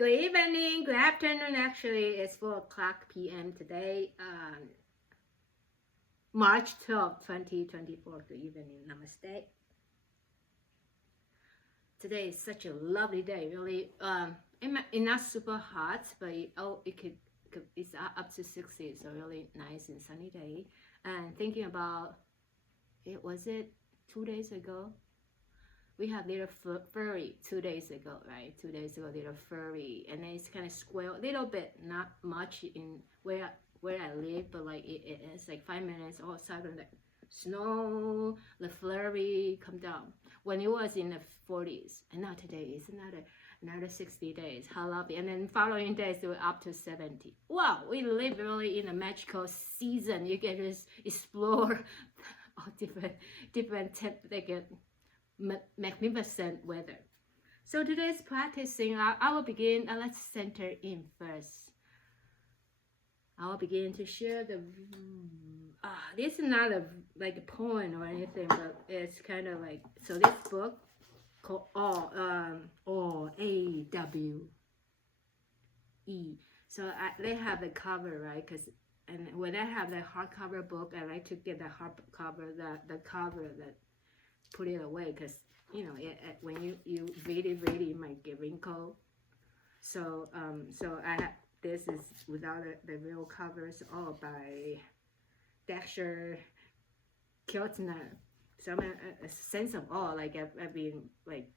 Good evening, good afternoon. Actually, it's 4 o'clock p.m. today, March 12th, 2024. Good evening, namaste. Today is such a lovely day, really. It's not super hot, but it's up to 60, so really nice and sunny day. And thinking about it, was it 2 days ago? We had little furry 2 days ago, right? 2 days ago, little furry, and then it's kind of square, a little bit, not much in where I live, but like it's like 5 minutes all of a sudden the snow, the flurry come down. When it was in the 40s, and now today it's another 60 days. How lovely! And then following days they were up to 70. Wow, we live really in a magical season. You get to explore all different magnificent weather. So today's practicing, I will begin, let's center in first. I will begin to share this is not like a poem or anything, but it's kind of like, so this book called AWE. So they have the cover, right? And when I have the hardcover book, I like to get the hardcover, the cover that put it away, because when you read it might get wrinkled. So I have, this is without the real covers, all by Dexter Keltner. So I'm a sense of awe. Like I've been like,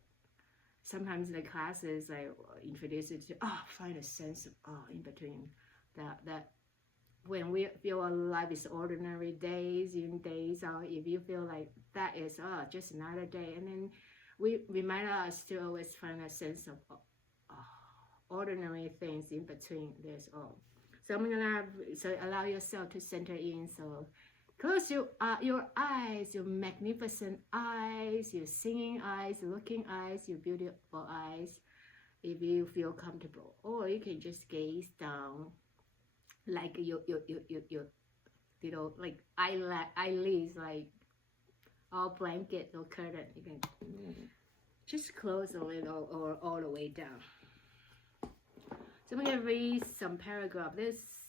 sometimes in the classes I introduce it to find a sense of awe in between that when we feel our life is ordinary days in days out, if you feel like that is just another day, and then we remind us to always find a sense of ordinary things in between. There's all. So I'm gonna allow yourself to center in. So close your eyes, your magnificent eyes, your singing eyes, looking eyes, your beautiful eyes, if you feel comfortable, or you can just gaze down, like your like eyelids, like all blanket or curtain. You can just close a little or all the way down. So I'm gonna read some paragraph. This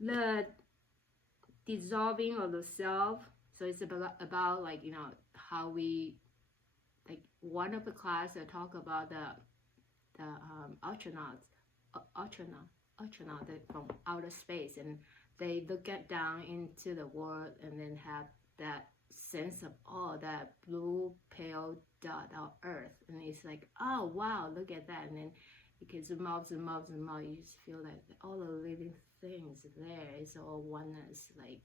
the dissolving of the self. So it's about like how we, like one of the class that talk about the astronauts from outer space, and they look down into the world and then have that sense of that blue pale dot of Earth, and it's like, oh wow, look at that. And then you can zoom out, you just feel like all the living things there is all oneness. Like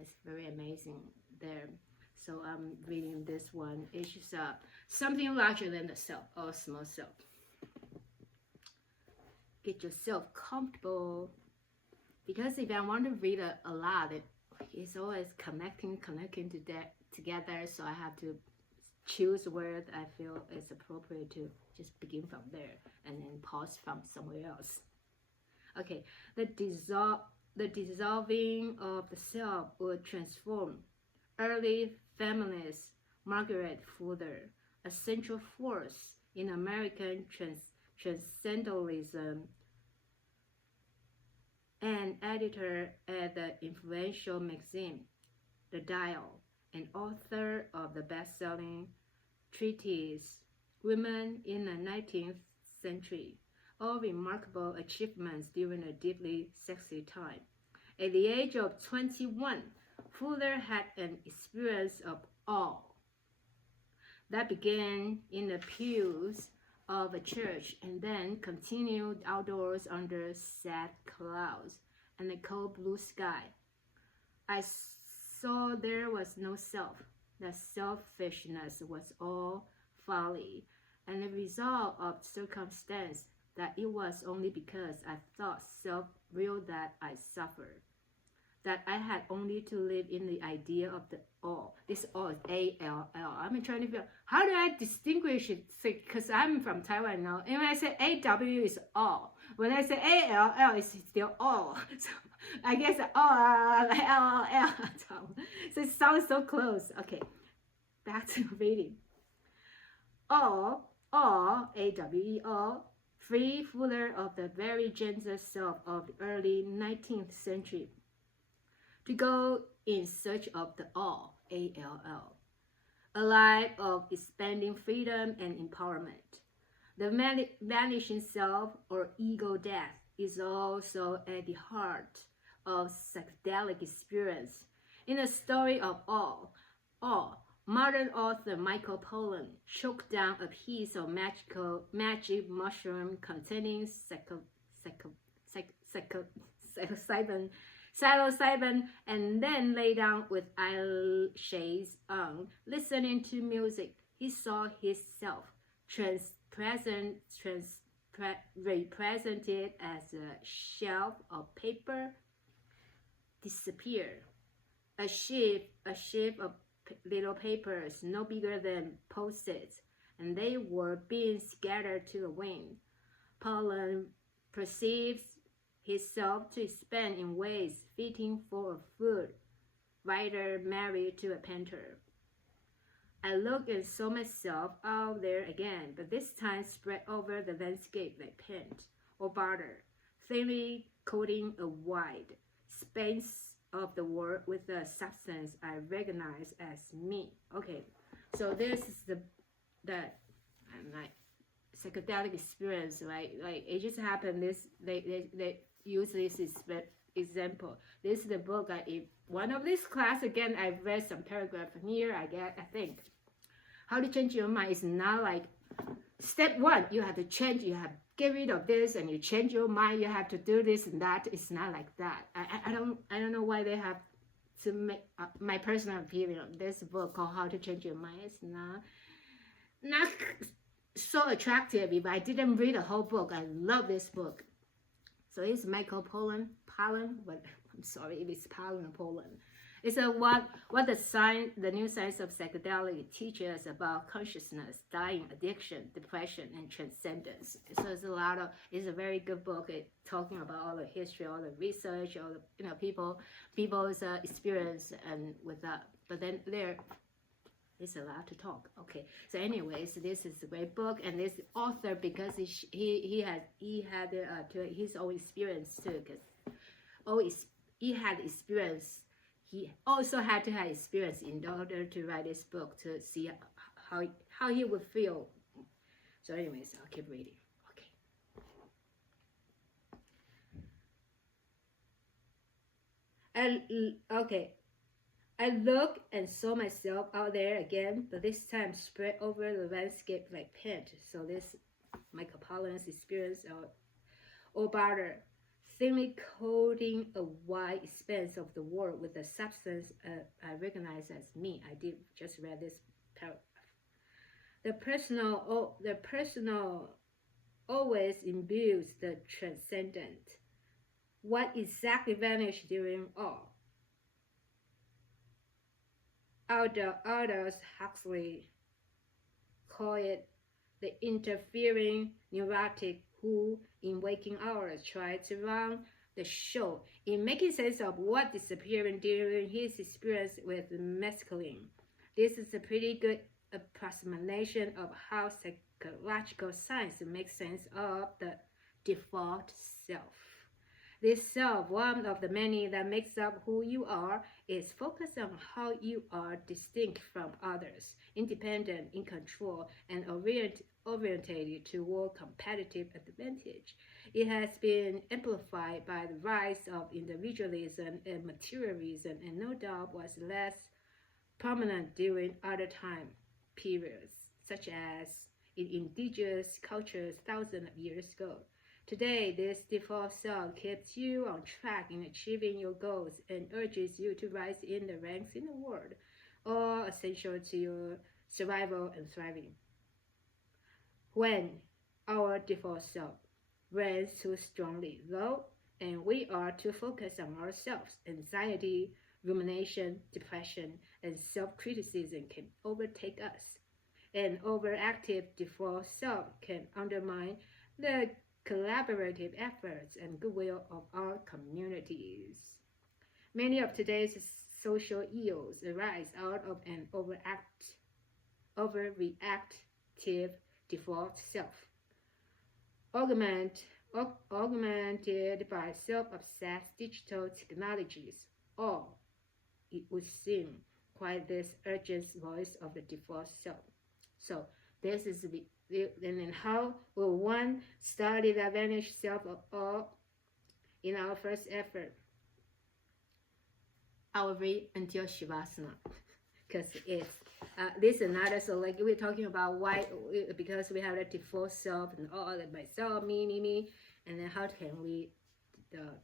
it's very amazing there. So I'm reading this one. It's just something larger than the self or small self. Get yourself comfortable, because if I want to read a lot, it's always connecting to that together. So I have to choose where I feel it's appropriate to just begin from there and then pause from somewhere else. Okay, the dissolving of the self would transform early feminist Margaret Fuller, a central force in American transcendentalism and editor at the influential magazine The Dial, and author of the best-selling treatise Women in the 19th Century, all remarkable achievements during a deeply sexy time. At the age of 21, Fuller had an experience of awe that began in the pews of a church and then continued outdoors under sad clouds and a cold blue sky. I saw there was no self, that selfishness was all folly, and the result of circumstance, that it was only because I thought self-real that I suffered, that I had only to live in the idea of the all. This all is A-L-L. I'm trying to figure out, how do I distinguish it? Because I'm from Taiwan now. And when I say A-W is all. When I say A-L-L, it's still all. So I guess all, L-L-L. So it sounds so close. Okay. Back to reading. All, A-W-E-all, free fuller of the very gentle self of the early 19th century, to go in search of the all, A-L-L, a life of expanding freedom and empowerment. The vanishing self or ego death is also at the heart of psychedelic experience. In the story of all, modern author Michael Pollan choked down a piece of magic mushroom containing psilocybin and then lay down with eyeshades on, listening to music. He saw himself represented as a shelf of paper disappear. A sheaf of little papers no bigger than post-its, and they were being scattered to the wind. Pollan perceives himself to expand in ways fitting for a food writer married to a painter. I looked and saw myself out there again, but this time spread over the landscape like paint or butter, thinly coating a wide space of the world with a substance I recognize as me. Okay, so this is the like psychedelic experience, right? Like it just happened. They use this example. This is the book. One of this class again. I read some paragraph here. I think how to change your mind is not like step one. You have to change. You have to get rid of this, and you change your mind. You have to do this and that. It's not like that. I don't know why they have to make my personal opinion. This book called How to Change Your Mind. It's not so attractive. If I didn't read the whole book, I love this book. So it's Michael Pollan, but I'm sorry if it's Pollan or Pollan. It's what the new science of psychedelic teaches about consciousness, dying, addiction, depression, and transcendence. So it's a very good book. It's talking about all the history, all the research, all the people's experience and with that. But then it's a lot to talk. Okay, so anyways, this is a great book, and this author, because he had his own experience too, because he had experience. He also had to have experience in order to write this book to see how he would feel. So anyways, I'll keep reading. Okay. I looked and saw myself out there again, but this time spread over the landscape like paint. So this Michael Pollan's experience or butter, thinly coating a wide expanse of the world with a substance I recognize as me. I did just read this paragraph. The personal always imbues the transcendent. What exactly vanished during all? Aldous Huxley call it the interfering neurotic who, in waking hours, tried to run the show in making sense of what disappeared during his experience with mescaline. This is a pretty good approximation of how psychological science makes sense of the default self. This self, one of the many that makes up who you are, is focused on how you are distinct from others, independent, in control, and oriented toward competitive advantage. It has been amplified by the rise of individualism and materialism, and no doubt was less prominent during other time periods, such as in indigenous cultures thousands of years ago. Today, this default self keeps you on track in achieving your goals and urges you to rise in the ranks in the world, all essential to your survival and thriving. When our default self reigns too strongly, though, and we are too focused on ourselves, anxiety, rumination, depression, and self-criticism can overtake us. An overactive default self can undermine the collaborative efforts and goodwill of our communities. Many of today's social ills arise out of an overreactive default self, augmented by self-obsessed digital technologies, or it would seem quite this urgent voice of the default self. So this is and then how will one study the vanished self of in our first effort? I will read until Shavasana because it's this is another, so like we're talking about why, because we have a default self and all that myself, me, and then how can we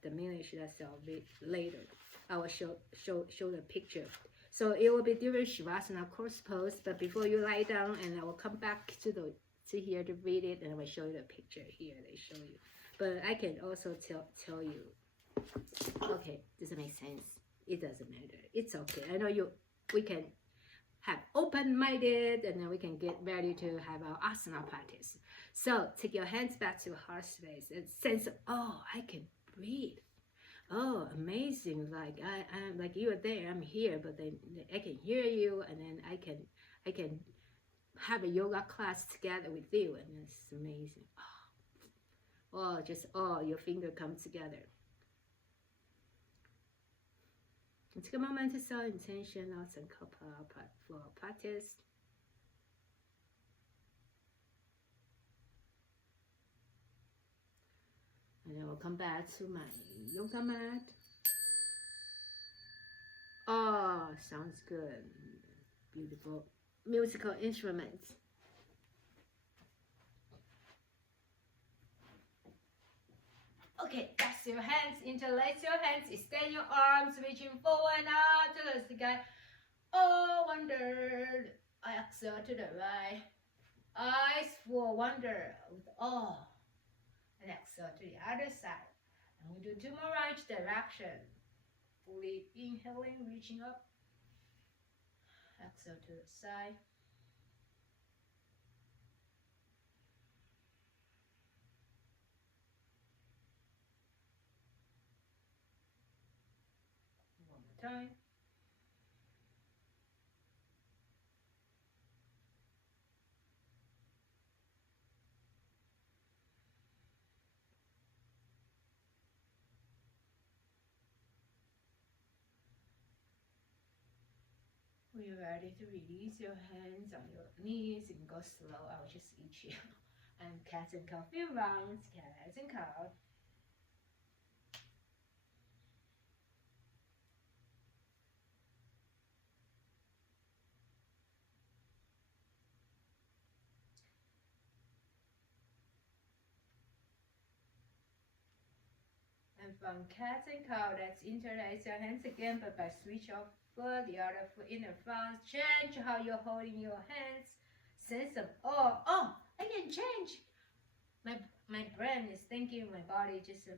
diminish that self later. I will show the picture. So it will be during Shavasana course pose, but before you lie down, and I will come back to here to read it, and I will show you the picture here. They show you, but I can also tell you. Okay, does it make sense? It doesn't matter. It's okay. I know you. We can have open-minded, and then we can get ready to have our asana practice. So take your hands back to heart space and sense, oh, I can breathe. Oh, amazing! Like I'm like you are there. I'm here, but then I can hear you, and then I can have a yoga class together with you, and it's amazing. Oh, just your finger comes together. And take a moment to set intentional sankalpa for our practice. And then we'll come back to my yoga mat. Oh, sounds good. Beautiful musical instruments. Okay, press your hands, interlace your hands, extend your arms, reaching forward and out to the sky. Oh, wonder. Exhale to the right. Eyes for wonder with awe. And exhale to the other side. And we do 2 more right direction. Fully inhaling, reaching up. Exhale to the side. One more time. When you're ready to release your hands on your knees and go slow, I will just eat you. And cats and cow, few rounds, cats and cow. And from cats and cow, let's interlace your hands again, but by switch off foot, the other foot in the front. Change how you're holding your hands. Sense of, oh, I can change. My brain is thinking, my body just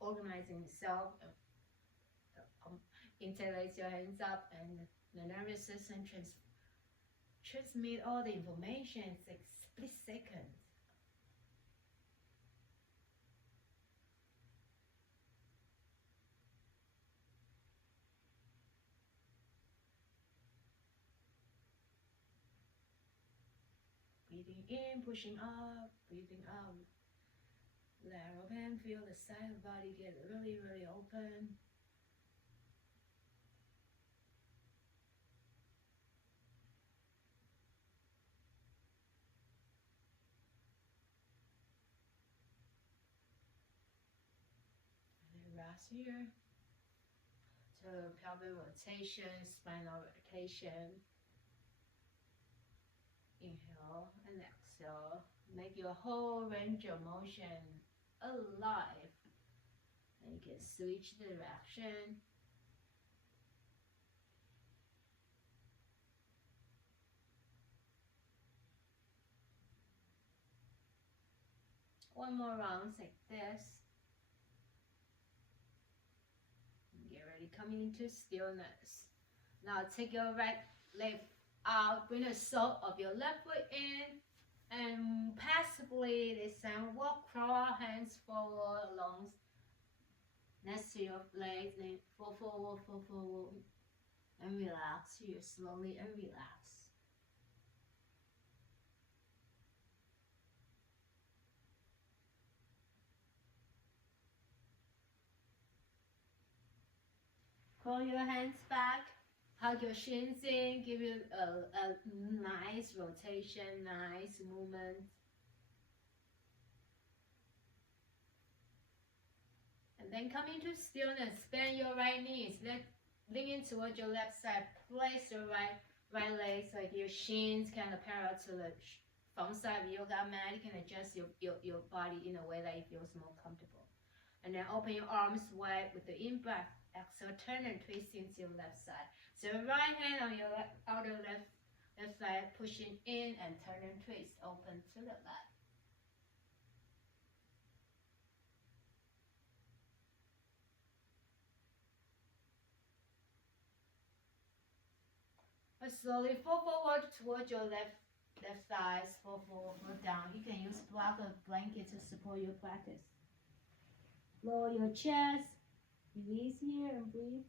organizing itself. Interlace your hands up, and the nervous system transmit all the information. It's like split seconds. Breathing in, pushing up, breathing out. Let open, feel the side of the body get really, really open. And then rest here. So pelvic rotation, spinal rotation. Inhale and exhale. Make your whole range of motion alive. And you can switch direction. One more round like this. Get ready, coming into stillness. Now take your right leg out, bring the sole of your left foot in, and passively descend, walk, crawl, hands forward along next to your legs, and fall forward, and relax here slowly and relax. Curl your hands back. Hug your shins in. Give you a nice rotation, nice movement. And then come into stillness. Bend your right knees. Lean towards your left side. Place your right legs like your shins kind of parallel to the front side of yoga mat. You can adjust your body in a way that it feels more comfortable. And then open your arms wide with the in-breath. Exhale, turn and twist into your left side. So right hand on your outer left side, pushing in and turn and twist. Open to the left. Slowly fall forward towards your left thigh, fall forward, down. You can use block of blanket to support your practice. Lower your chest, release here and breathe.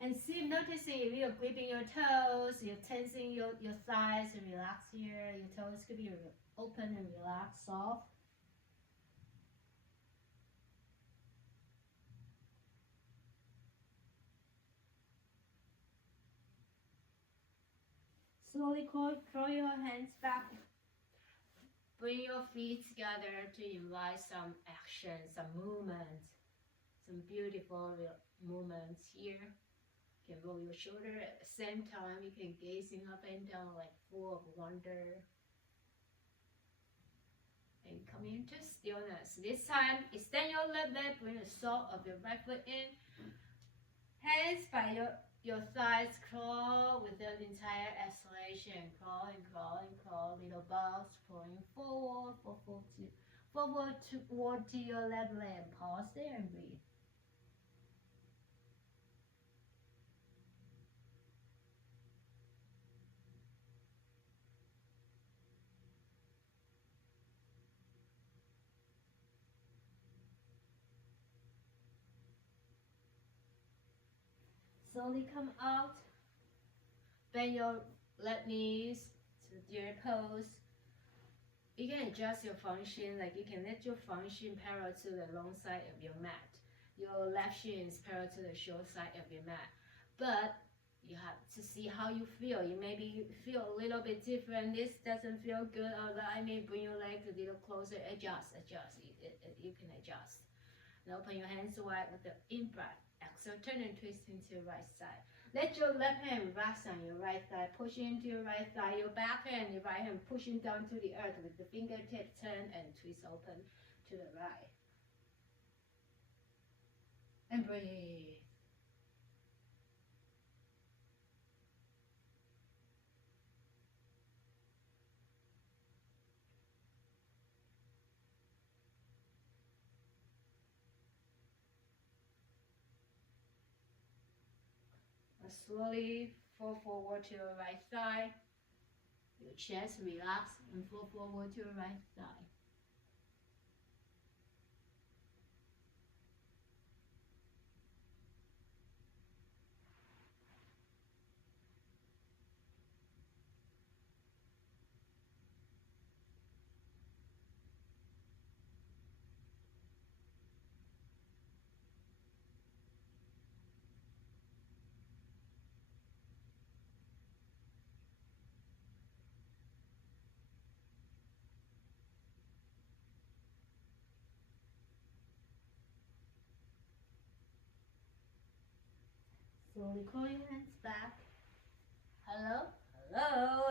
And see, noticing if you're gripping your toes, you're tensing your thighs and relax here. Your toes could be open and relaxed, soft. Slowly curl your hands back. Bring your feet together to invite some action, some movement, some beautiful movements here. You can roll your shoulder at the same time. You can gazing up and down like full of wonder. And come into stillness. This time, extend your left leg, bring the sole of your right foot in. Hands by your thighs, crawl with the entire exhalation. Crawl and crawl and crawl. Little box, crawling forward toward to your left leg. Pause there and breathe. Slowly come out. Bend your left knees to deer pose. You can adjust your function, like you can let your function parallel to the long side of your mat. Your left shin is parallel to the short side of your mat. But you have to see how you feel. You maybe feel a little bit different. This doesn't feel good, or I may bring your legs a little closer. Adjust. You can adjust. And open your hands wide with the in-breath. Exhale, turn and twist into your right side. Let your left hand rest on your right thigh, pushing into your right thigh. Your back hand, your right hand pushing down to the earth with the fingertips turn and twist open to the right. And breathe. Slowly fall forward to your right thigh. Your chest relax and fall forward to your right thigh. Slowly curl your hands back. Hello,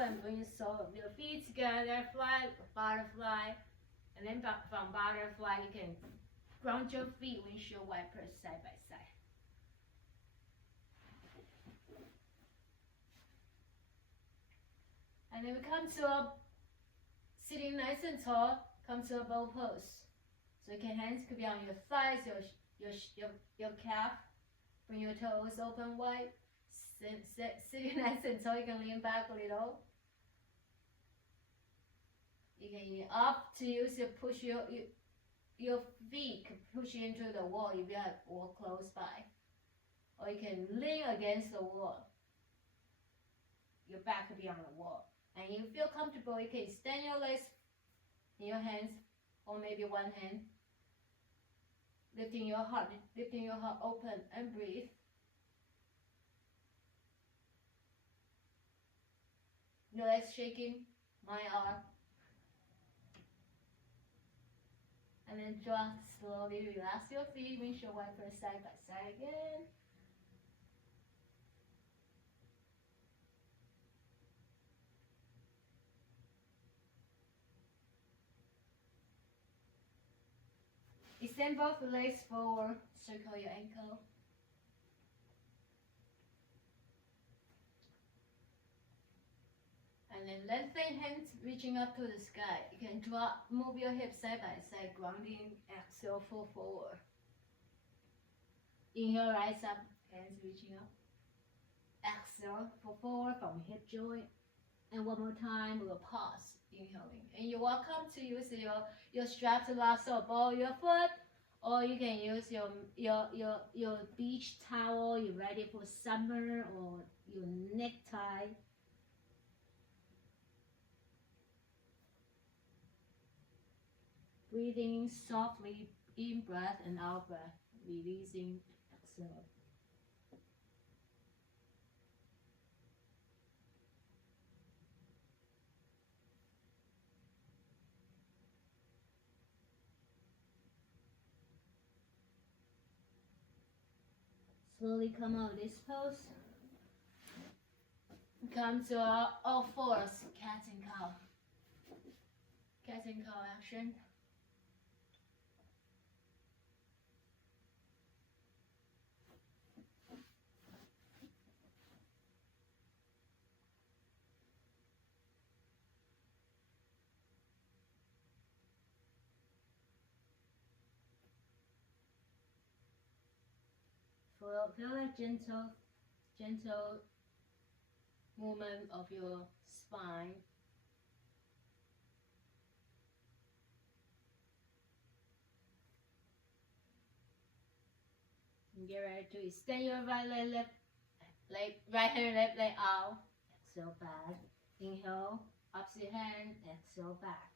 and bring the sole of your feet together. Fly, butterfly, and then from butterfly you can ground your feet, windshield wipers side by side. And then we come to a sitting nice and tall. Come to a bow pose. So your hands could be on your thighs, your calf. Bring your toes open wide. Sitting nice and tall. You can lean back a little. You can lean up to use your push your feet can push into the wall if you have wall close by. Or you can lean against the wall. Your back could be on the wall. And you feel comfortable, you can extend your legs in your hands, or maybe one hand. Lifting your heart open and breathe. Your legs shaking, my arm. And then just slowly relax your feet, windshield wiper side by side again. Extend both legs forward, circle your ankle. And then lengthen hands reaching up to the sky. You can move your hips side by side, grounding, exhale, fall forward. Inhale, rise up, hands reaching up. Exhale, fall forward from hip joint. And one more time, we'll pause, inhaling. And you're welcome to use your straps lasso above your foot, or you can use your beach towel. You're ready for summer, or your necktie. Breathing softly, in breath and out breath, releasing, exhale. Slowly come out of this pose. Come to all fours, cat and cow. Cat and cow action. Feel like gentle movement of your spine. And get ready to extend your right hand, left leg out. Exhale back. Inhale, opposite hand. Exhale back.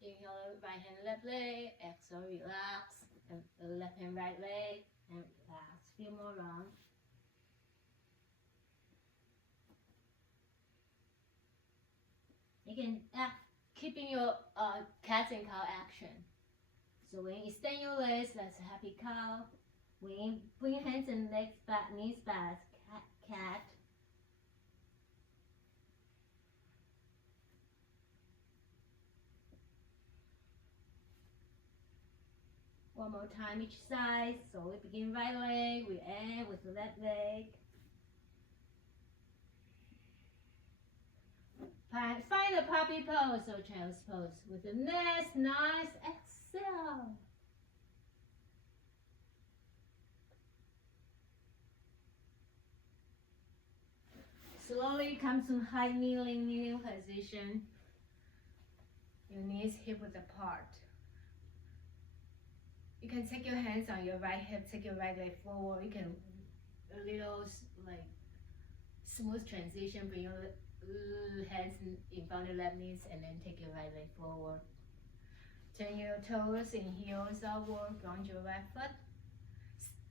Inhale, right hand, left leg. Exhale, relax. And left hand, right leg. And relax. Few more rounds. You can keeping your cat and cow action. So when you extend your legs, that's a happy cow. When you bring your hands and legs back, knees back, cat. One more time each side. So we begin right leg, we end with the left leg. Find a puppy pose or child's pose with the next nice exhale. Slowly come to high kneeling position. Your knees hip width apart. You can take your hands on your right hip, take your right leg forward. You can a little like smooth transition, bring your hands in front of your left knees and then take your right leg forward. Turn your toes and heels outward, ground your right foot.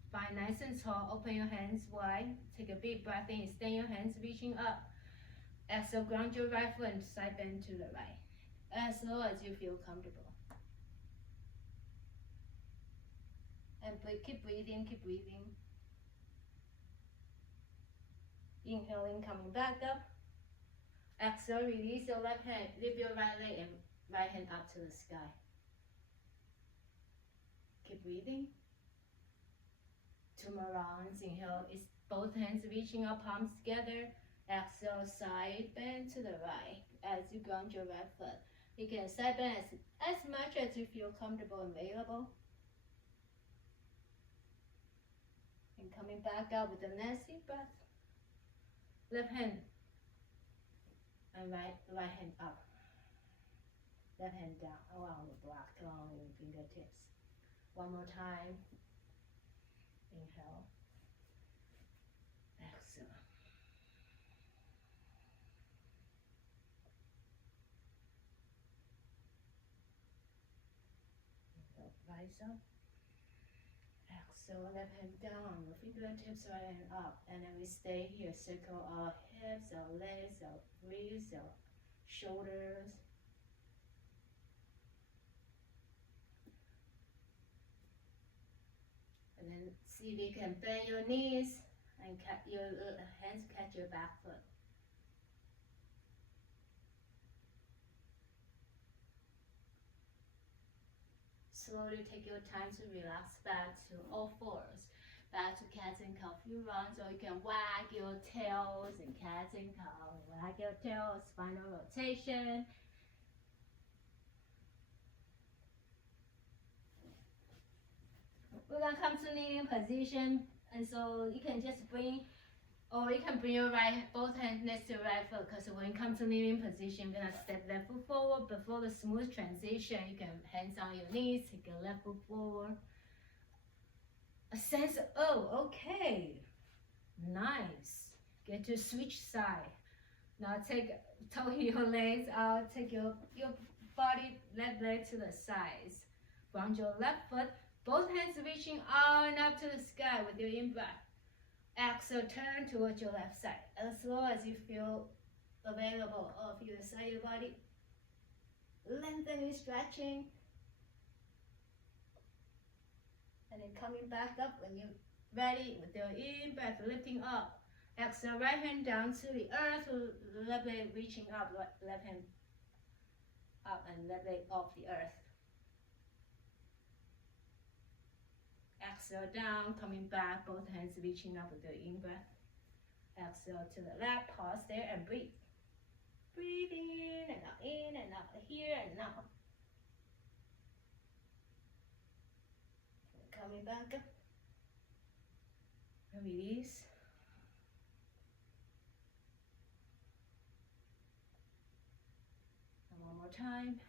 Spine nice and tall, open your hands wide. Take a big breath in, extend your hands reaching up. Exhale, ground your right foot and side bend to the right. As low as you feel comfortable. And keep breathing, keep breathing. Inhaling, coming back up. Exhale, release your left hand, lift your right leg and right hand up to the sky. Keep breathing. 2 more rounds. Inhale, it's both hands reaching up, palms together. Exhale, side bend to the right as you ground your right foot. You can side bend as much as you feel comfortable and available. And coming back up with a nice deep breath. Left hand and right hand up. Left hand down along the block, along your fingertips. One more time. Inhale. Exhale. Inhale, rise up. Exhale, left hand down, the fingertips right hand up, and then we stay here. Circle our hips, our legs, our wrists, our shoulders. And then see if you can bend your knees and your hands catch your back foot. Slowly take your time to relax back to all fours. Back to cats and cow. Few rounds, or you can wag your tails in cats and cow. Wag your tail, spinal rotation. We're gonna come to kneeling position, and so you can just bring, or you can bring your both hands next to your right foot. Because when you come to kneeling position, you're gonna step left foot forward. Before the smooth transition, you can hands on your knees, take your left foot forward. A sense of, oh, okay, nice. Get to switch side. Now toe your legs out, take your body, left leg to the sides. Round your left foot, both hands reaching out and up to the sky with your in-breath. Exhale, turn towards your left side. As slow as you feel available of your side of your body. Lengthening, stretching. And then coming back up when you're ready with your in-breath, lifting up. Exhale, right hand down to the earth, left leg reaching up, left hand up and left leg off the earth. Exhale down, coming back, both hands reaching up with your in-breath. Exhale to the left, pause there and breathe. Breathe in and out, here and now. Coming back up. And release. And one more time.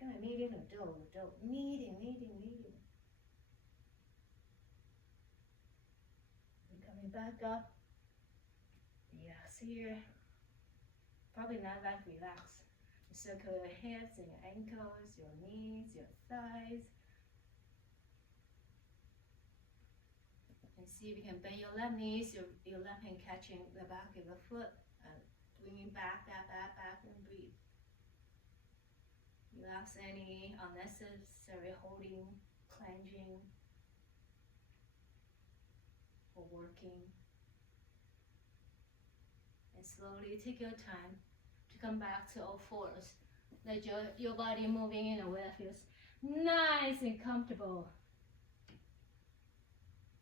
Kind of kneading the dough, kneading. And coming back up. Yes, here. Probably not that relaxed. Circle your hips and your ankles, your knees, your thighs. And see if you can bend your left knees, your left hand catching the back of the foot, and bringing back, and breathe. Relax any unnecessary holding, clenching, or working. And slowly take your time to come back to all fours. Let your body moving in a way that feels nice and comfortable.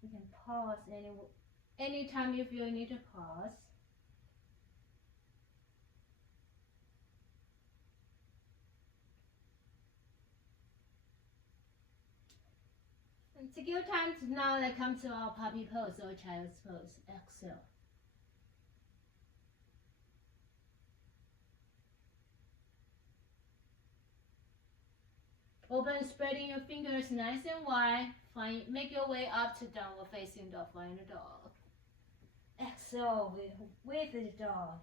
You can pause anytime you feel you need to pause. And take your time to now come to our puppy pose or child's pose. Exhale. Open, spreading your fingers nice and wide. Make your way up to downward facing dog, flying the dog. Exhale with the dog.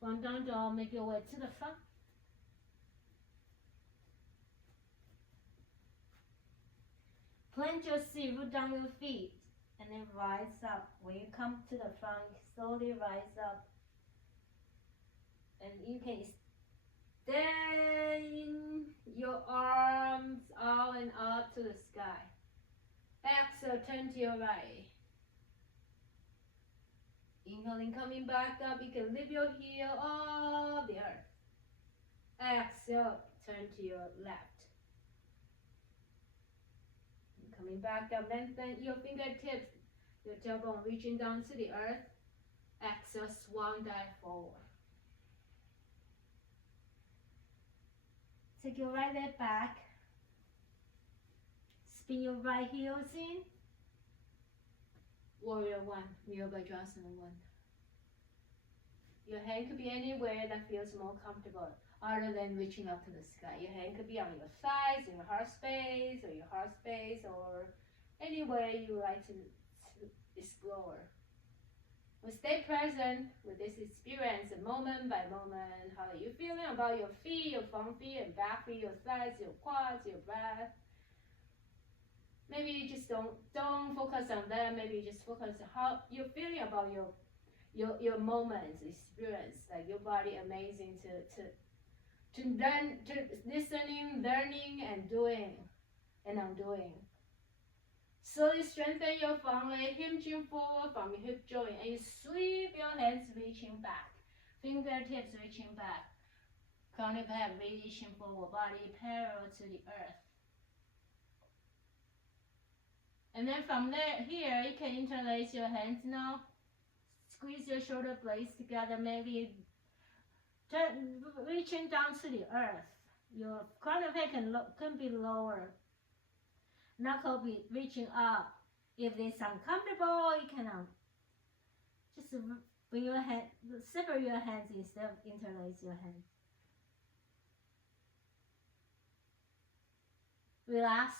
From down dog, make your way to the front. Plant your seat, root down your feet, and then rise up. When you come to the front, slowly rise up. And you can extend your arms out and up to the sky. Exhale, turn to your right. Inhaling, coming back up. You can lift your heel off the earth. Exhale, turn to your left. Coming back up, lengthen your fingertips, your tailbone reaching down to the earth. Exhale, swan dive forward. Take your right leg back. Spin your right heels in. Warrior one, Virabhadrasana one. Your hand could be anywhere that feels more comfortable. other than reaching up to the sky. Your hand could be on your thighs, in your heart space, or your heart space, or any way you like to explore. We stay present with this experience moment by moment. How are you feeling about your feet, your front feet and back feet, your thighs, your quads, your breath? Maybe you just don't focus on that. Maybe you just focus on how you're feeling about your moments, experience, like your body amazing to learn, to listening, learning, and doing, and undoing. Slowly strengthen your front leg, hinging forward from your hip joint, and you sweep your hands reaching back, fingertips reaching back, crown of head reaching forward, body parallel to the earth. And then from there, here you can interlace your hands now. Squeeze your shoulder blades together, maybe reaching down to the earth. Your crown of head can be lower. Knuckle be reaching up. If it's uncomfortable, you can just bring your hand, separate your hands instead of interlace your hands. Relax.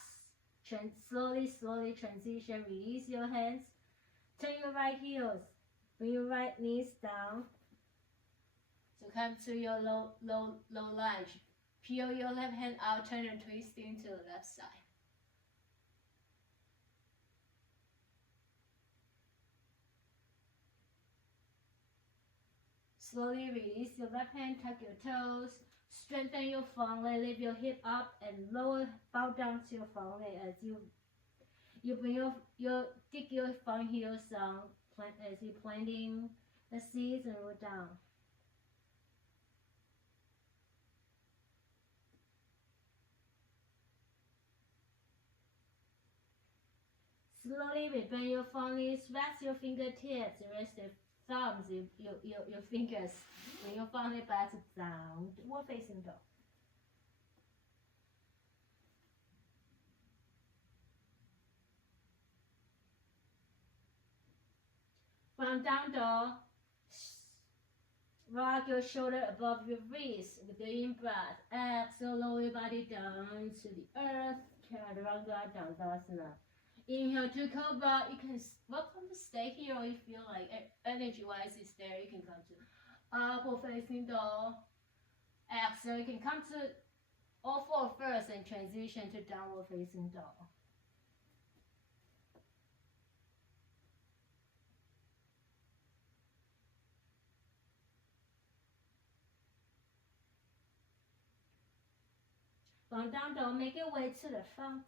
Slowly transition. Release your hands. Turn your right heels. Bring your right knees down. So come to your low lunge. Peel your left hand out. Turn and twist into the left side. Slowly release your left hand. Tuck your toes. Strengthen your front leg. Lift your hip up and lower. Bow down to your front leg as you bring your kick your front heels down as you're planting the seeds and roll down. Slowly bend your front knees, rest your fingertips, rest your thumbs, your fingers. Bring your front leg back down, downward facing dog. From down dog, rock your shoulder above your wrist with the in-breath. Exhale, lower your body down to the earth. Chaturanga Dandasana. Inhale to cobra. You can welcome to stay here, or you feel like energy-wise is there. You can come to upward facing dog. Exhale, you can come to all four first and transition to downward facing dog. From down dog, make your way to the front.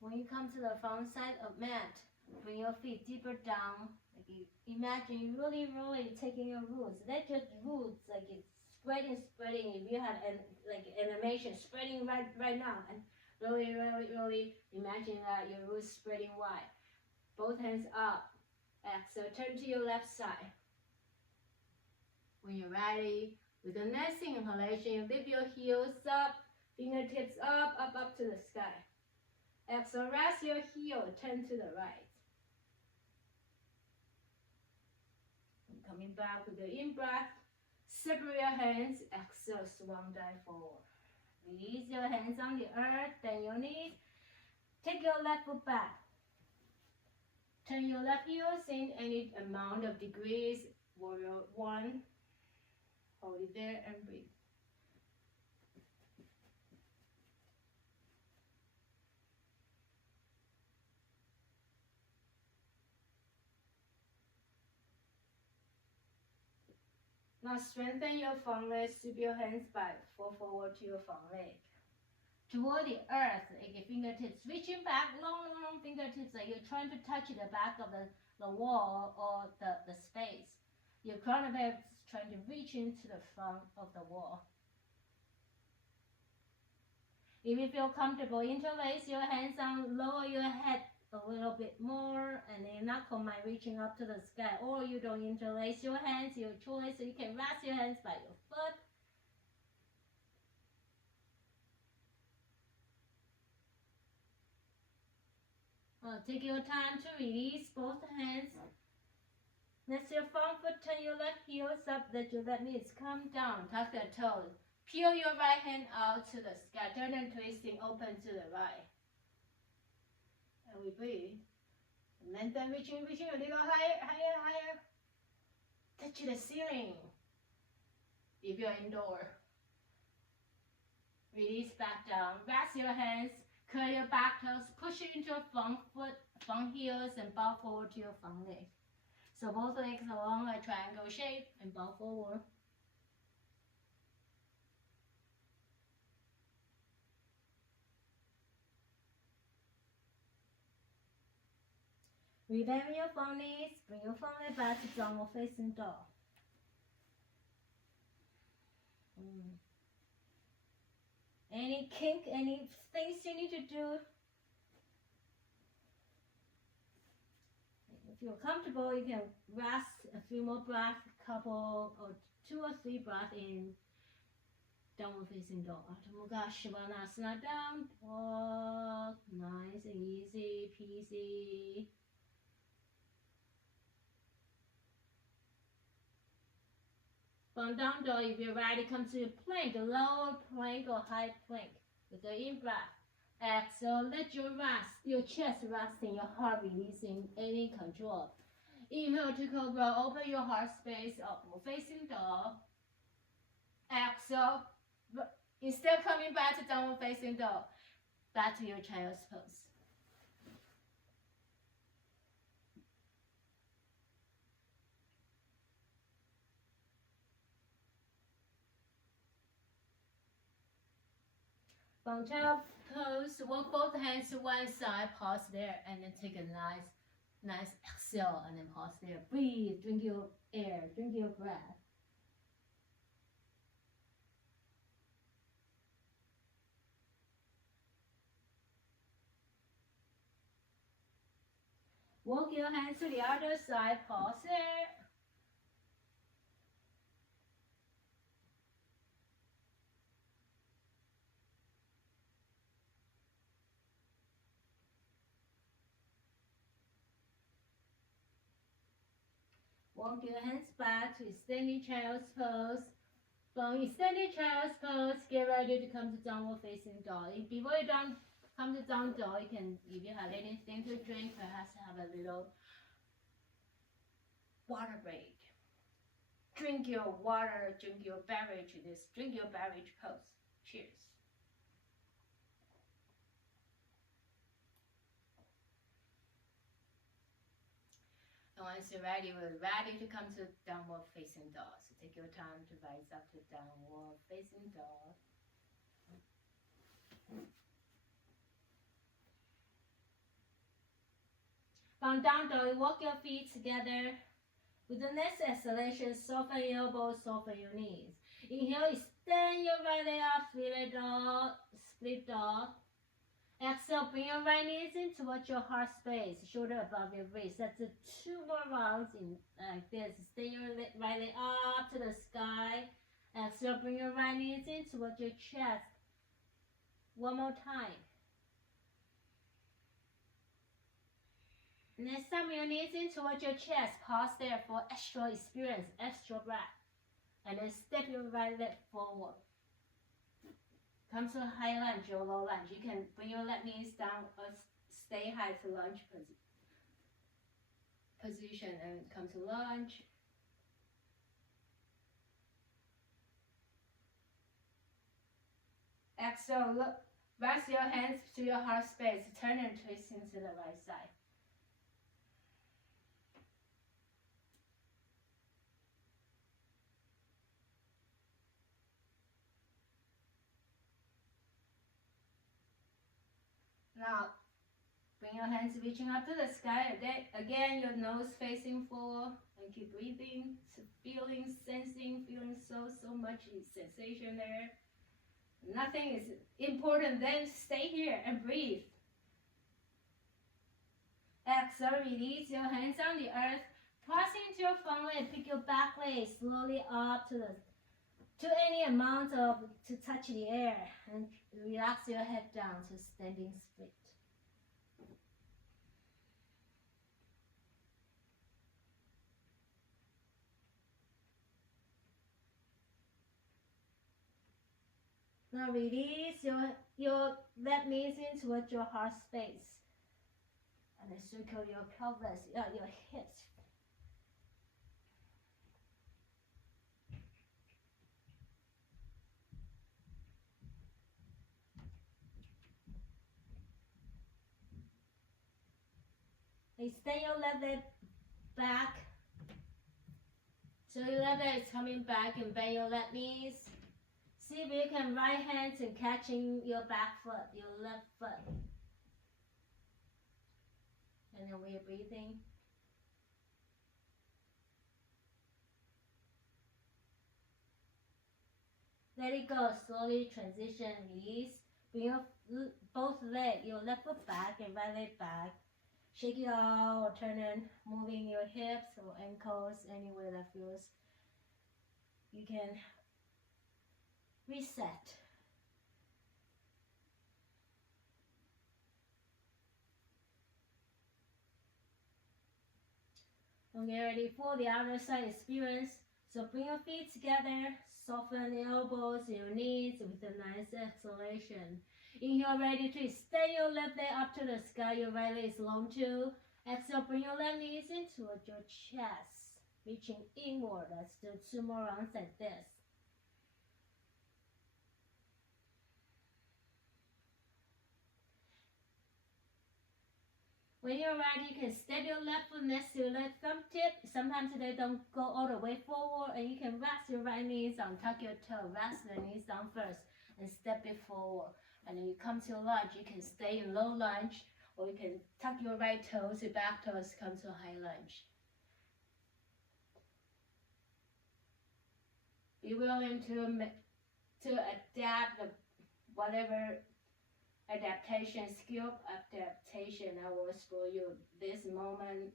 When you come to the front side of mat, bring your feet deeper down. Like you imagine you really taking your roots. That's just roots, like it's spreading. If you had like animation spreading right now, and really imagine that your roots spreading wide. Both hands up. Exhale, turn to your left side. When you're ready, with the next inhalation, lift your heels up, fingertips up to the sky. Exhale, rest your heel, turn to the right. And coming back with the in-breath, separate your hands, exhale, swan dive forward. Release your hands on the earth, bend your knees, take your left foot back. Turn your left heel in any amount of degrees, warrior one. Hold it there and breathe. Now strengthen your front leg, sweep your hands back, fall forward to your front leg. Toward the earth, like your fingertips reaching back, long fingertips, like you're trying to touch the back of the wall or the space. Your crown of head is trying to reach into the front of the wall. If you feel comfortable, interlace your hands down, lower your head a little bit more, and then knuckle might reaching up to the sky. Or you don't interlace your hands, your choice, so you can rest your hands by your foot. Take your time to release both hands. Next your front foot, turn your left heels up, let your left knees come down, tuck the toes. Peel your right hand out to the sky, turn and twisting, open to the right. And we breathe. And then reaching a little higher, higher, higher. Touch the ceiling. If you're indoor. Release back down. Rest your hands. Curl your back toes. Push it into your front foot, front heels, and bow forward to your front leg. So both legs along a triangle shape and bow forward. Rebend your front knees. Bring your front leg back to downward facing dog. Any kink, any things you need to do. If you're comfortable, you can rest a few more breaths, couple or 2 or 3 breaths in downward facing dog. Adho Mukha Svanasana down dog. Nice and easy peasy. From down dog, if you're ready, come to plank, lower plank or high plank with the in breath. Exhale, let your chest rest in your heart, releasing any control. Inhale to cobra, open your heart space, upward facing dog. Exhale, instead of coming back to downward facing dog, back to your child's pose. From child pose, walk both hands to one side, pause there, and then take a nice exhale, and then pause there. Breathe, drink your air, drink your breath. Walk your hands to the other side, pause there. Walk your hands back to extending child's pose. From extending child's pose, get ready to come to downward facing dog. Before you come to down dog, you can, if you have anything to drink, perhaps have a little water break. Drink your water, drink your beverage, drink your beverage pose. Cheers. And once you're ready, we're ready to come to downward facing dog. So take your time to rise up to downward facing dog. From down dog, walk your feet together. With the next exhalation, soften your elbows, soften your knees. Inhale, extend your right leg up, split dog. Exhale, bring your right knees in towards your heart space, shoulder above your waist. That's 2 more rounds in like this. Extend your right leg up to the sky. Exhale, bring your right knees in towards your chest. One more time. Next time, your knees in towards your chest. Pause there for extra experience, extra breath. And then step your right leg forward. Come to a high lunge or low lunge. You can bring your left knees down or stay high to lunge position and come to lunge. Exhale, look, rest your hands to your heart space. Turn and twist into the right side. Now, bring your hands reaching up to the sky. Again, your nose facing forward. And keep breathing, feeling, sensing, feeling so much sensation there. Nothing is important. Then stay here and breathe. Exhale, release your hands on the earth. Press into your front leg. Pick your back leg slowly up to any amount to touch the air, and relax your head down to standing split. Now release your left knees in towards your heart space. And then circle your pelvis, your hips. Extend your left leg back. So your left leg is coming back and bend your left knees. See if you can right hands and catching your back foot, your left foot. And then we're breathing. Let it go, slowly transition, release. Bring your both legs, your left foot back and right leg back. Shake it out or turn and moving your hips or ankles anywhere that feels. You can reset. And get ready for the other side experience. So bring your feet together, soften the elbows, your knees with a nice exhalation. Inhale, ready to extend your left leg up to the sky. Your right leg is long too. Exhale, bring your left knees in towards your chest, reaching inward. Let's do 2 more rounds like this. When you're ready, you can step your left foot next to your left thumb tip. Sometimes they don't go all the way forward, and you can rest your right knees down, tuck your toe, rest the knees down first, and step it forward. And then you come to lunge, you can stay in low lunge, or you can tuck your right toes, your back toes, come to a high lunge. Be willing to adapt whatever skill adaptation that works for you. This moment,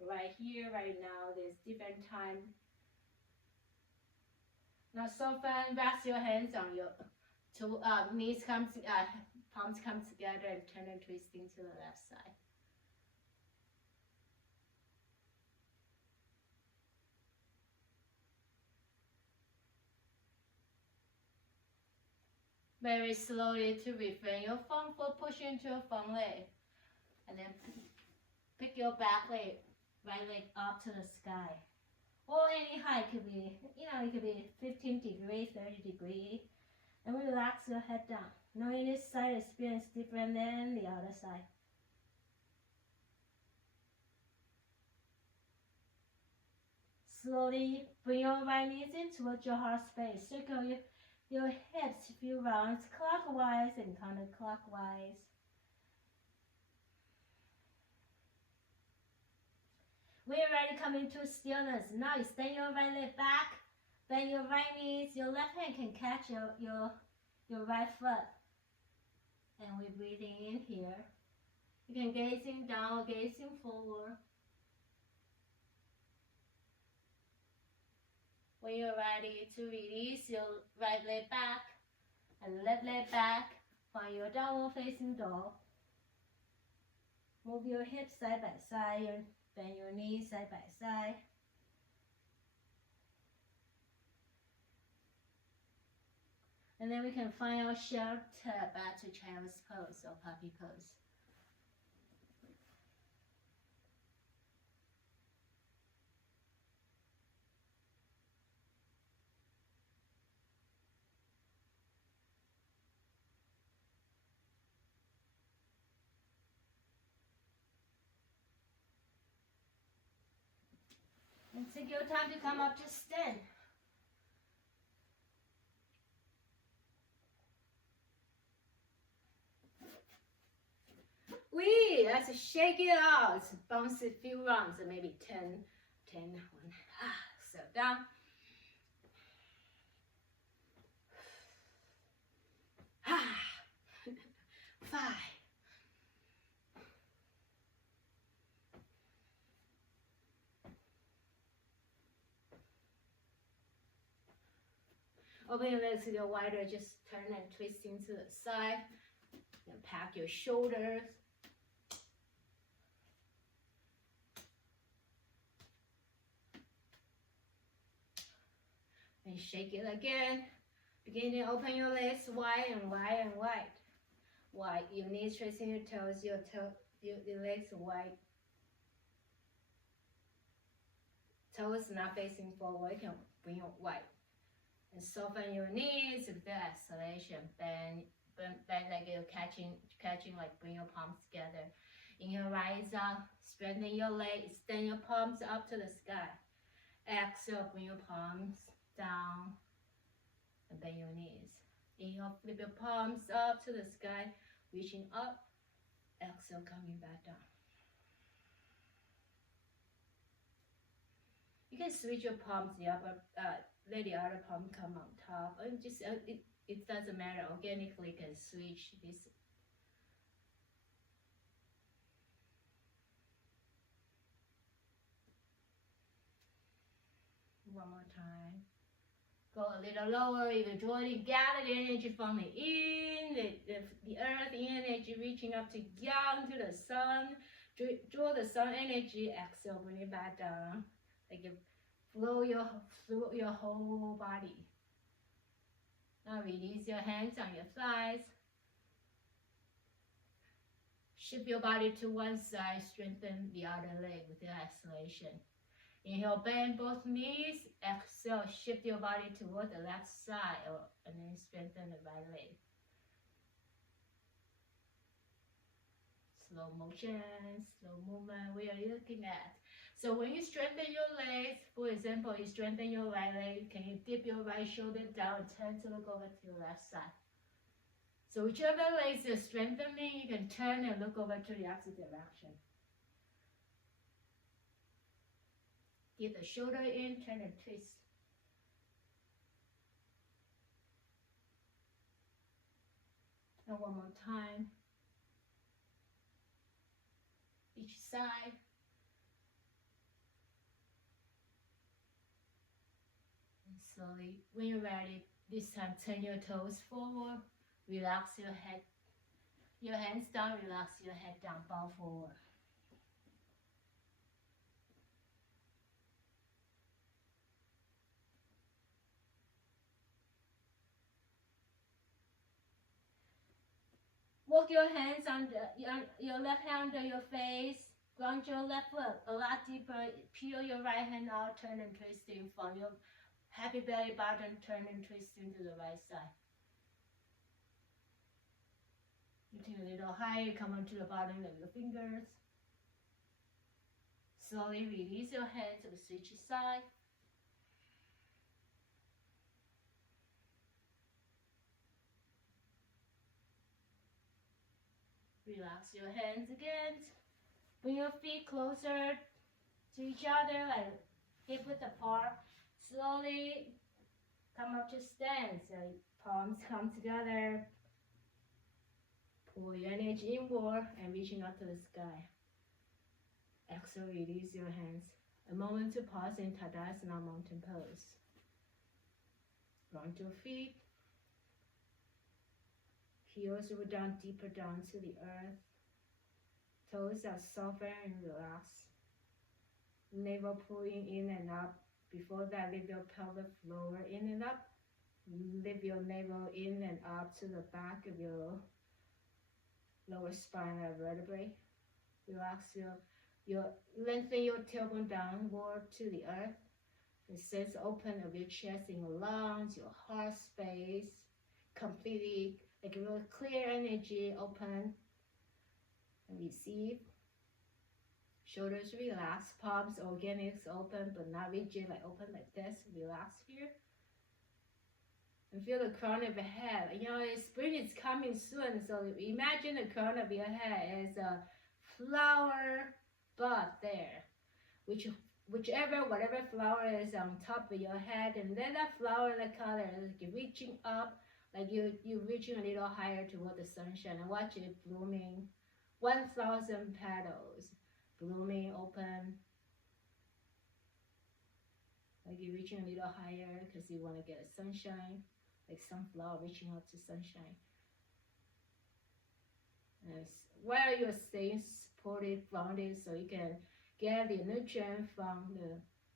right here, right now, there's different time. Now soften, rest your hands on your two knees palms come together and turn and twisting to the left side. Very slowly to refrain your front foot, push into your front leg. And then pick your back leg, right leg up to the sky. Or any height, could be, it could be 15 degrees, 30 degrees. And relax your head down. Knowing this side experience different than the other side. Slowly bring your right knees in towards your heart space. Circle your hips a few rounds clockwise and counterclockwise. We're ready to come into stillness. Now extend your right leg back, bend your right knees. Your left hand can catch your right foot. And we're breathing in here. You can gazing down or gazing forward. When you're ready to release your right leg back and left leg back, find your downward facing dog. Move your hips side by side, bend your knees side by side. And then we can find our shelter back to child's pose or puppy pose. And take your time to come up to stand. Let's shake it out. Bounce a few rounds, maybe 10. So down. Five. Open your legs a little wider, just turn and twist into the side. Then pack your shoulders. And shake it again. Beginning, open your legs wide and wide and wide. Wide. Your knees tracing your toes, your legs wide. Toes not facing forward, you can bring it wide. And soften your knees with the exhalation. Bend like you're catching, like bring your palms together. Inhale, rise up, strengthen your leg, extend your palms up to the sky. Exhale, bring your palms down and bend your knees. Inhale, flip your palms up to the sky, reaching up. Exhale, coming back down. You can switch your palms, the upper, let the other palm come on top. And just it doesn't matter. Organically, can switch this. One more time. Go a little lower. You can gather the energy from the the earth energy reaching up to young to the sun. Draw the sun energy. Exhale, bring it back down. Like you flow through your whole body. Now release your hands on your thighs. Shift your body to one side. Strengthen the other leg with your exhalation. Inhale, bend both knees. Exhale, shift your body toward the left side, and then strengthen the right leg. Slow motion, slow movement. We are looking at. So when you strengthen your legs, for example, you strengthen your right leg, can you dip your right shoulder down, turn to look over to the left side? So whichever legs are strengthening, you can turn and look over to the opposite direction. Get the shoulder in, turn and twist. And one more time. Each side. And slowly, when you're ready, this time turn your toes forward. Relax your head. Your hands down, relax your head down, bow forward. Walk your hands on your left hand under your face. Ground your left foot a lot deeper. Peel your right hand out, turn and twist in from your happy belly button, turn and twist into the right side. Getting a little higher, come onto the bottom of your fingers. Slowly release your hands and switch side. Relax your hands again. Bring your feet closer to each other, like hip width apart. Slowly come up to stance. So palms come together. Pull your energy inward and reaching up to the sky. Exhale, release your hands. A moment to pause in Tadasana Mountain Pose. Ground your feet. Heels roll down deeper down to the earth. Toes are softer and relaxed. Navel pulling in and up. Before that, lift your pelvic floor in and up. Lift your navel in and up to the back of your lower spinal vertebrae. Relax lengthen your tailbone downward to the earth. The sense open of your chest and your lungs, your heart space, completely like a really clear energy, open and receive. Shoulders relax, palms organics open but not rigid, like open like this. Relax here. And feel the crown of your head. You know, spring is coming soon, so imagine the crown of your head is a flower bud there, whatever flower is on top of your head, and then that flower, the color, like reaching up, like you reaching a little higher toward the sunshine, and watch it blooming, 1,000 petals, blooming, open, like you're reaching a little higher because you want to get a sunshine, like sunflower reaching out to sunshine. And while you're staying supported, grounded, so you can get the nutrient from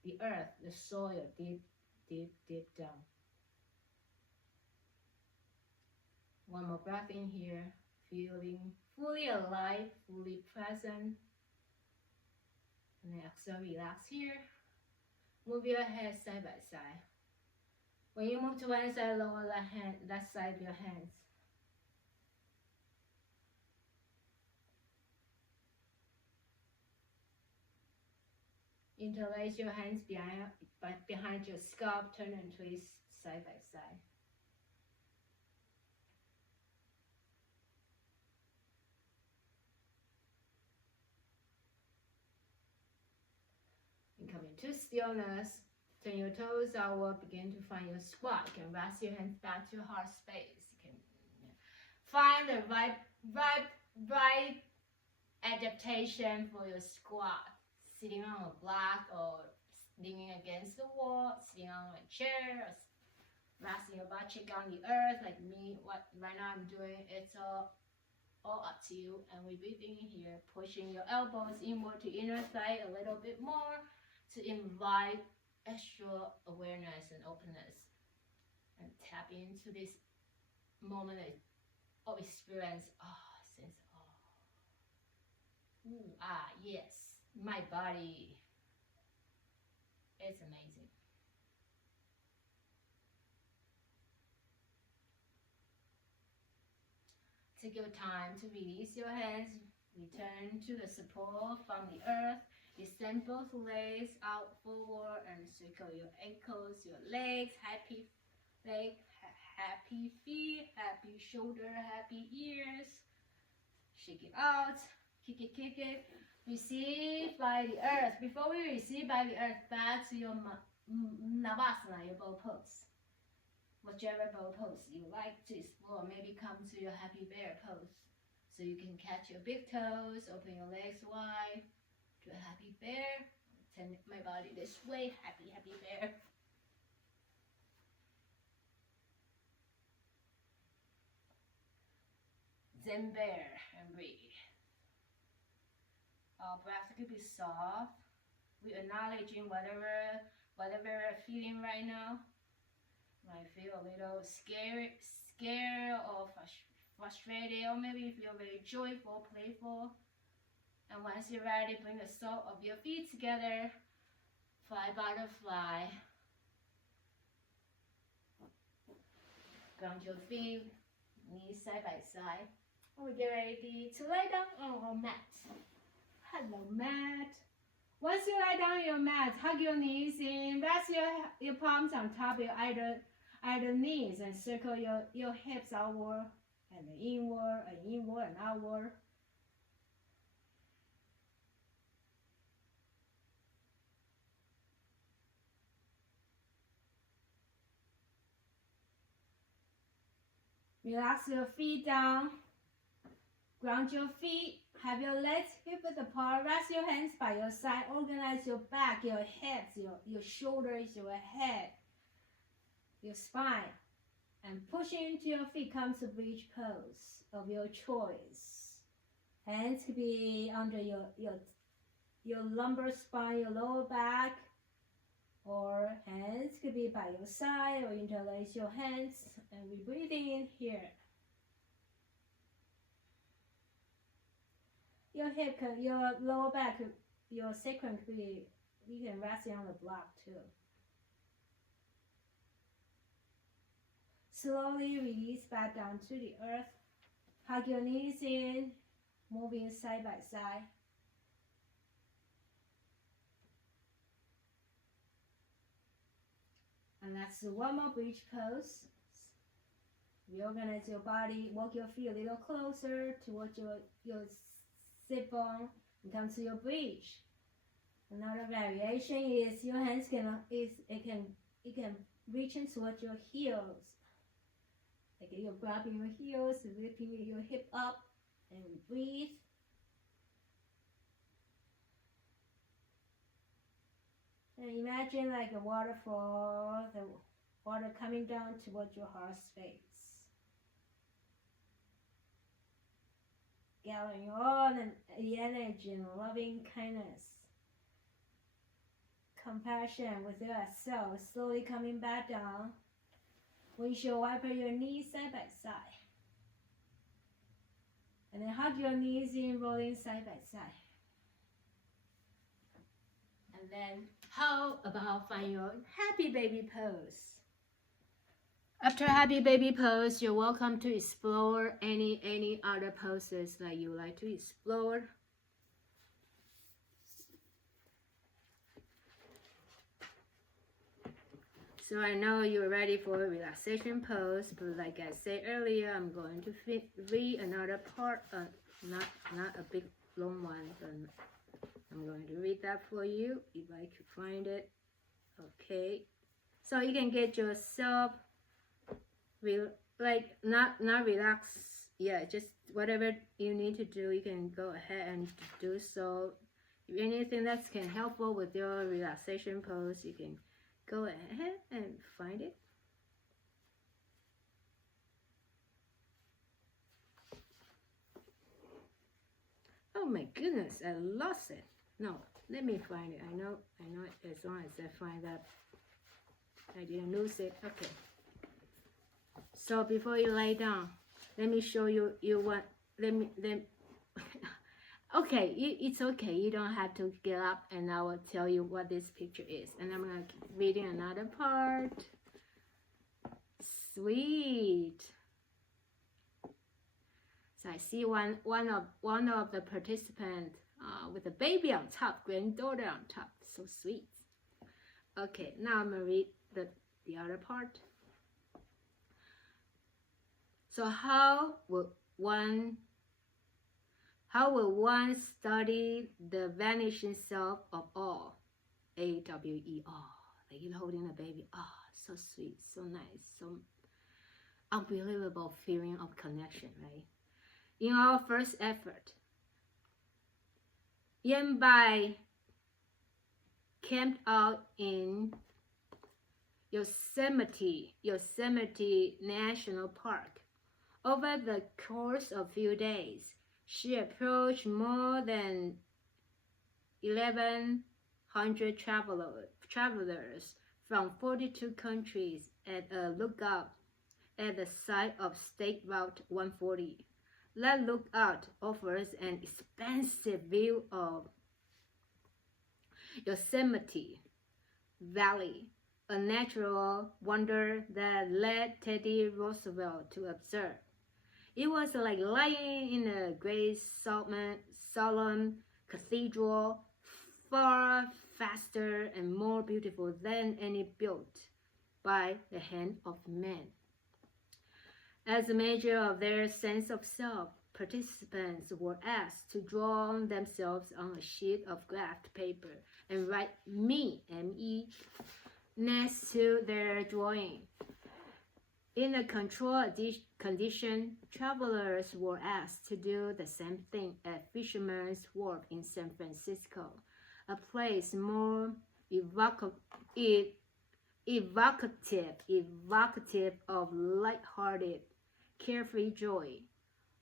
the earth, the soil, deep down. One more breath in here, feeling fully alive, fully present. And then exhale, relax here. Move your head side by side. When you move to one side, lower left side of your hands. Interlace your hands behind your scalp, turn and twist side by side. And come into stillness. Turn your toes outward, begin to find your squat. You can rest your hands back to heart space. You can find the right adaptation for your squat. Sitting on a block or leaning against the wall, sitting on a chair, resting your butt cheek on the earth like me. What right now I'm doing, it's all up to you. And we breathe in here, pushing your elbows inward to inner thigh a little bit more to invite extra awareness and openness, and tap into this moment of experience. Sense yes, my body. It's amazing. Take your time to release your hands. Return to the support from the earth. Extend both legs out forward and circle your ankles, your legs. Happy leg, happy feet, happy shoulder, happy ears. Shake it out. Kick it. Receive by the earth. Before we receive by the earth, back to your Navasana, your bow pose. Whichever bow pose you like to explore, maybe come to your happy bear pose. So you can catch your big toes, open your legs wide to a happy bear. Turn my body this way, happy bear. Zen bear and breathe. Our breath could be soft. We're acknowledging whatever we're feeling right now. Might feel a little scared or frustrated, or maybe you feel very joyful, playful. And once you're ready, bring the sole of your feet together. Fly butterfly. Ground your feet, knees side by side. We get ready to lay down on our mat. Hello, mat. Once you lie down on your mat, hug your knees in, rest your palms on top of your either knees, and circle your hips outward and inward and outward. Relax your feet down. Ground your feet. Have your legs hip width apart. Rest your hands by your side. Organize your back, your hips, your shoulders, your head, your spine. And pushing into your feet comes to bridge pose of your choice. Hands could be under your lumbar spine, your lower back, or hands could be by your side, or interlace your hands. And we're breathing in here. Your hip, your lower back, your sacrum could be, you can rest it on the block too. Slowly release back down to the earth. Hug your knees in, moving side by side. And let's do one more bridge pose. Reorganize your body, walk your feet a little closer towards your sit bone and come to your bridge. Another variation is your hands can reach in towards your heels. Like you're grabbing your heels, lifting your hip up, and breathe. And imagine like a waterfall, the water coming down towards your heart space. Gathering all the energy and loving kindness, compassion with yourself, slowly coming back down. Windshield wiper your knees side by side. And then hug your knees in, rolling side by side. And then how about find your happy baby pose? After happy baby pose, you're welcome to explore any other poses that you like to explore. So I know you're ready for a relaxation pose, but like I said earlier, I'm going to read another part, not a big long one, but I'm going to read that for you if I can find it. Okay, so you can get yourself not relax. Yeah, just whatever you need to do, you can go ahead and do so. If anything that can helpful with your relaxation pose, you can go ahead and find it. Oh my goodness, I lost it. No, let me find it. I know as long as I find that I didn't lose it. Okay. So before you lay down, let me show you what okay, it's okay. You don't have to get up, and I will tell you what this picture is. And I'm gonna reading another part. Sweet. So I see one of the participants with a baby on top, granddaughter on top. So sweet. Okay, now I'm gonna read the other part. So how will one study the vanishing self of all? AWER. Like you're holding a baby. Ah, so sweet, so nice, so unbelievable feeling of connection, right? In our first effort, Yen Bai camped out in Yosemite National Park. Over the course of a few days, she approached more than 1,100 travelers from 42 countries at a lookout at the site of State Route 140. That lookout offers an expansive view of Yosemite Valley, a natural wonder that led Teddy Roosevelt to observe. It was like lying in a great solemn cathedral, far faster and more beautiful than any built by the hand of man. As a measure of their sense of self, participants were asked to draw themselves on a sheet of graphed paper and write me, M-E, next to their drawing. In a controlled condition, travelers were asked to do the same thing at Fisherman's Wharf in San Francisco, a place more evocative of light-hearted, carefree joy.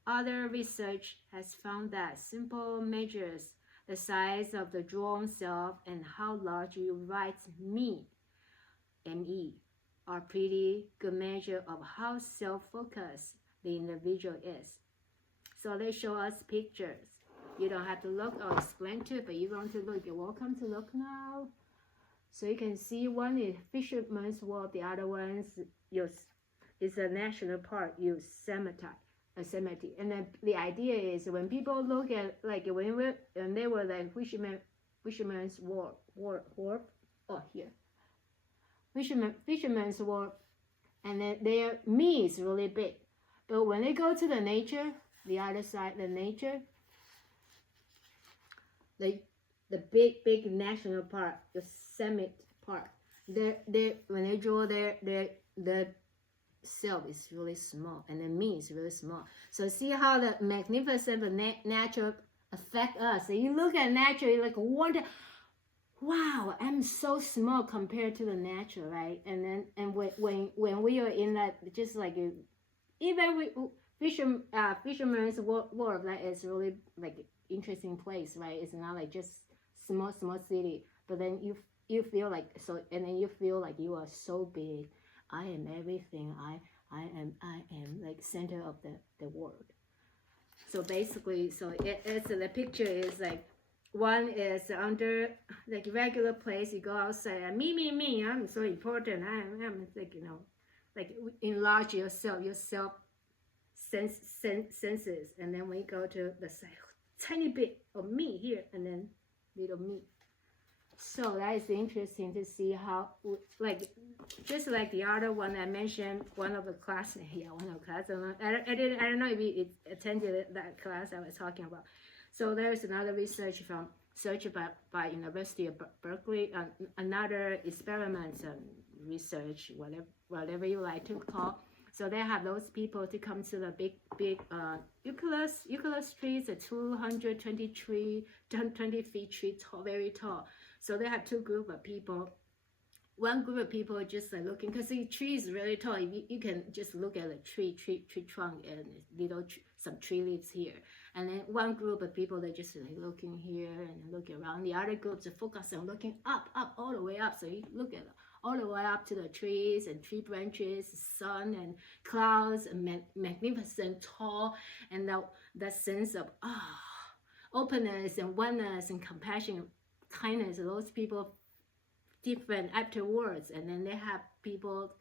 Other research has found that simple measures, the size of the drawn self and how large you write me, M-E, are pretty good measure of how self-focused the individual is. So they show us pictures. You don't have to look or explain to it, but you want to look, you're welcome to look now. So you can see one is Fisherman's Wharf, the other one is a national park, Yosemite. And then the idea is when people look at, like when they were like Fisherman's Wharf, oh here. Fisherman's Wharf, and then their me is really big. But when they go to the nature, the other side, the nature, the big national park, Yosemite Park, when they draw the self is really small, and the me is really small. So see how the magnificent nature affect us. So you look at nature, you like wonder, wow, I'm so small compared to the natural, right? And when we are in that, just like even Fisherman's Wharf, that is really like interesting place, right? It's not like just small city, but then you feel like so, and then you feel like you are so big. I am everything. I am like center of the world. So basically, so it's the picture is like one is under like regular place. You go outside and me. I'm so important. I'm like like enlarge yourself senses, and then when you go to the side, tiny bit of me here, and then little me. So that is interesting to see how, like, just like the other one I mentioned, one of the class, I don't know if you attended that class I was talking about. So there's another research by University of Berkeley, another experiment research, whatever you like to call. So they have those people to come to the big eucalyptus trees, a 20 feet tree tall, very tall. So they have two group of people. One group of people just like looking, because the tree is really tall. You can just look at the tree trunk and some tree leaves here. And then one group of people, they just like looking here and looking around. The other groups are focused on looking up, all the way up. So you look at all the way up to the trees and tree branches, sun and clouds, and magnificent, tall, and that sense of openness and oneness and compassion, kindness. Those people different afterwards, and then they have people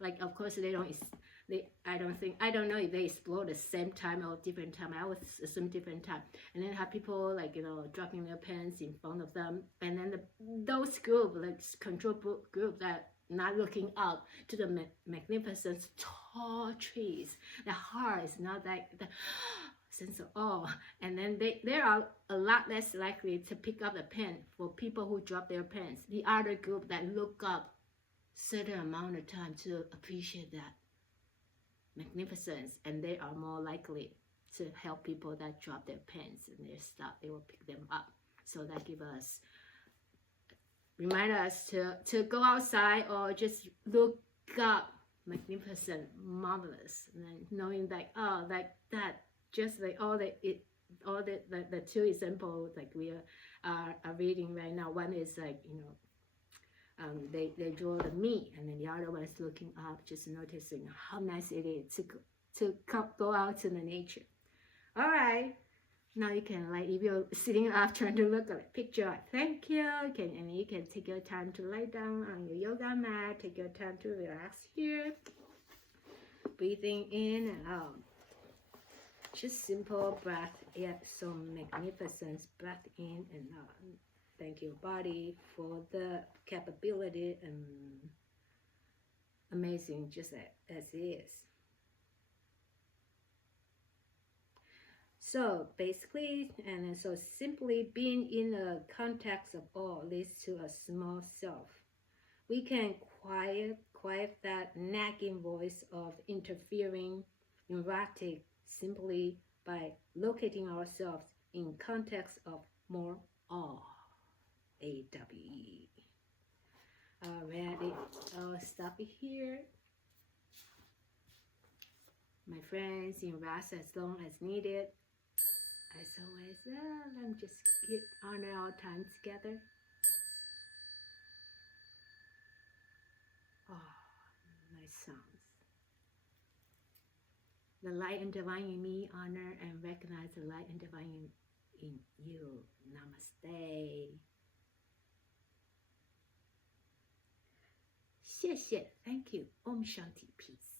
like, of course I don't know if they explore the same time or different time. I would assume different time. And then have people like dropping their pens in front of them, and then those group, like control group, that not looking up to the magnificent tall trees. The heart is not like the sense of awe, and then they are a lot less likely to pick up the pen for people who drop their pens. The other group that look up certain amount of time to appreciate that magnificence, and they are more likely to help people that drop their pens and their stuff. They will pick them up. So that remind us to go outside or just look up magnificent, marvelous, and then knowing that that just like all the two examples like we are reading right now. One is like they draw the me, and then the other one is looking up, just noticing how nice it is to go out to the nature. All right, now you can, like, if you're sitting up trying to look at a picture, thank you. And you can take your time to lie down on your yoga mat. Take your time to relax here. Breathing in and out. Just simple breath, yet so magnificent. Breath in and out. Thank your body for the capability and amazing, just as it is. So basically, and so simply being in the context of all leads to a small self. We can quiet that nagging voice of interfering, erratic, simply by locating ourselves in context of more awe. AWE. Alrighty, I'll stop it here. My friends, in rest as long as needed. As always, let's just honor our time together. Oh, nice sounds. The light and divine in me honor and recognize the light and divine in you. Namaste. 谢谢 Thank you. Om Shanti Peace.